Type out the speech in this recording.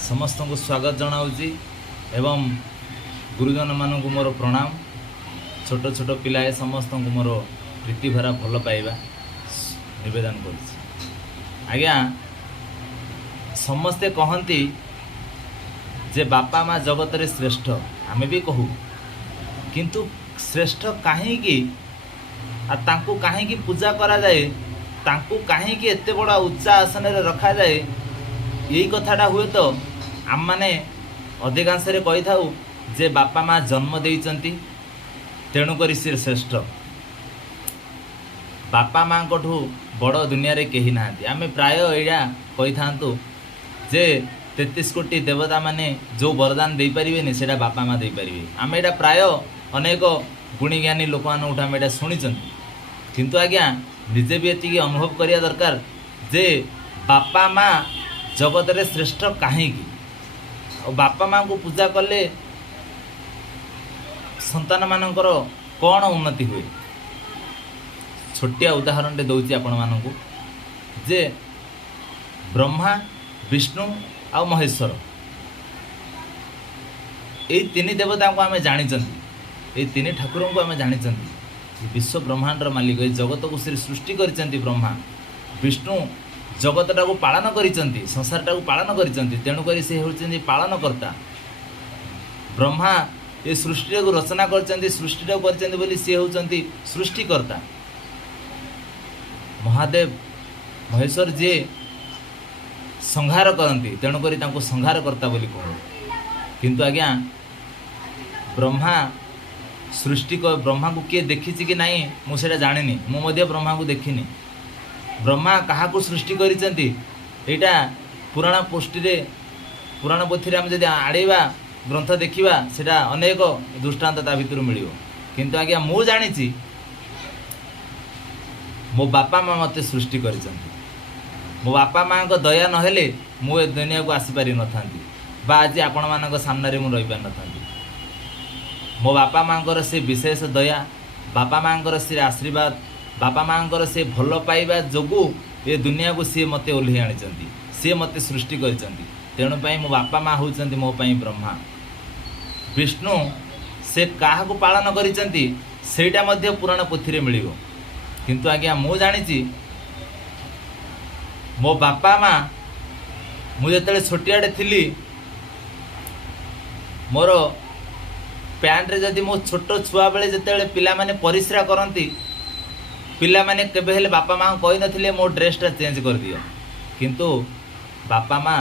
समस्त को स्वागत जनाऊँगी एवं गुरुजन मानक मोर प्रणाम। छोट छोट पिलाए समस्त को मोर प्रीति भरा भल पाइबा निवेदन कर। आज्ञा समस्ते कहती जे बापा माँ जगत रे श्रेष्ठ, आमे भी कहू, किंतु श्रेष्ठ कहीं तांकु कहीं पूजा करा जाए, तांकु कहीं एते बड़ा उच्चा आसन रे रखा जाए, यही कथाटा हुए तो आम मैंने अधिकांश कही था जे बापा माँ जन्म देइचंती तेणुकरी सी श्रेष्ठ। बापा माँ को बड़ दुनिया रे कही ना। आम प्राय या कही था जे 33 कोटी देवता माने जो वरदान दे पारिबेनी सेटा बापा माँ दे पारिबे। आम एटा प्राय अनेक गुणी ज्ञानी लोक मानू आम एटा शुणिचंती, किंतु आज्ञा निजे भी एति अनुभव करिया दरकार जे बापा माँ जगत रे श्रेष्ठ कहीं। बापा माँ को पूजा कले संतान मानकर कौन उन्नति हुए। छोटिया उदाहरण टे दौची आपण मानकु जे ब्रह्मा, विष्णु आ महेश्वर यही तीन देवता को आम जानी, ये तीन ठाकुर को आम जानी। विश्व ब्रह्मांडर मालिक जगत को श्री सृष्टि करिसेंती। ब्रह्मा विष्णु जगतटा को पालन करिसेंती, संसारटा को पालन करिसेंती, तेणुकरी से होउछेंती पालनकर्ता। ब्रह्मा ये सृष्टि को रचना करिसेंती, सृष्टिटा करिसेंती बोली से होउछेंती सृष्टिकर्ता। महादेव महेश्वर जे संहार करती, तेणुकरी तांको संहारकर्ता बोली कहू। किंतु आज्ञा ब्रह्मा सृष्टि ब्रह्मा को किए देखी कि नहीं मुझे जानी, मुझे ब्रह्मा को देखनी। ब्रह्मा क्या सृष्टि करिसेंती एटा पुराण पोष्टि पुराण पोथी आम जब आड़ेवा ग्रंथ देखा सेटा अनेक दृष्टांत ता भितर मिल। किंतु आज्ञा मु जानी मो बापा माँ मते सृष्टि करिसेंती। मो बापा माँ को दया नहेले मु दुनिया को आसीपारि नथांती बा आज आपण मानक सामने मु रही पारि नथांती। मो बापा माँ से विशेष दया, बापा माँ से आशीर्वाद, बापा माँ से भल पाइबा जोगु ये दुनिया को सी मते ओल्हे आनी, सी मते सृष्टि करिसेंती। तेणुपाई मो बापा माँ होउछंती मो पई ब्रह्मा। विष्णु से काहा को पालन करिसेंती सेटा मध्य पुराण पोथी रे मिलिबो। किंतु आज्ञा मु जानिछि मो बापा माँ मु जेतेले छोटियाटे थिली मोर पैंट रे जदि मो छोट छुआ बेले जेतेले पिला माने परिश्रा करंती, पिला माने केबे हेले बापा माँ कहि नथिले मो ड्रेसटा चेंज कर दियो। किंतु बापा माँ